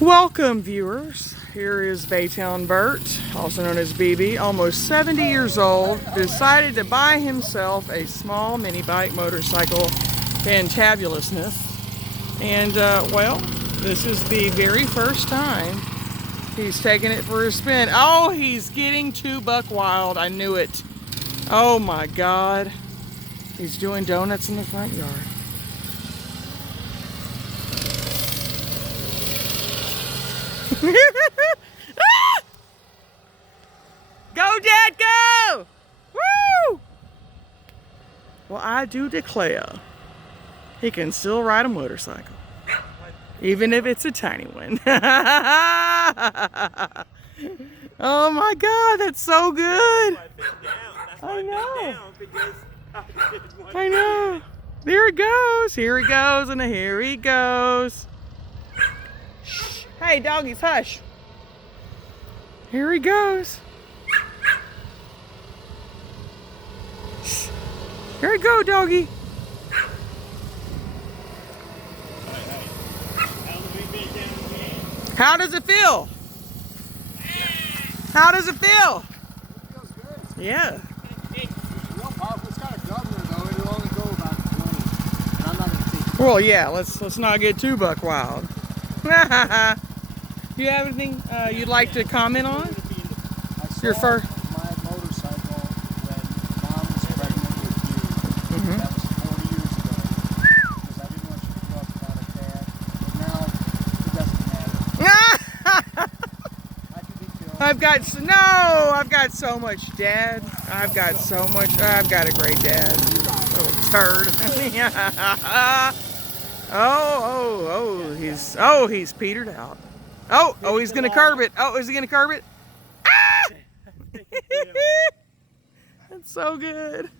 Welcome, viewers. Here is Baytown Bert, also known as BB, almost 70 years old, decided to buy himself a small mini bike motorcycle fantabulousness. And, well, this is the very first time he's taking it for a spin. Oh, he's getting too buck wild. I knew it. Oh, my God. He's doing donuts in the front yard. Ah! Go, Dad, go! Woo! Well, I do declare, he can still ride a motorcycle, even if it's a tiny one. Oh my God, that's so good! I know. I know. There he goes. Here he goes, and here he goes. Hey, doggies, hush. Here he goes. Here you go, doggy. How does it feel? How does it feel? It feels good. Yeah. It's real powerful. It's got a governor though. It'll only go about 20. And I'm not gonna take it. Well, yeah. Let's not get too buck wild. Do you have anything you'd like to comment on? Your first. My motorcycle when Mom was pregnant with you. That was 40 years ago. Because I didn't want you to grow up without a dad. But now it doesn't matter. I can be killed. I've got so much dad. I've got so much. I've got a great dad. Oh, turd. He's petered out. Oh, he's gonna curb it. Oh, is he gonna curb it? Ah! That's so good.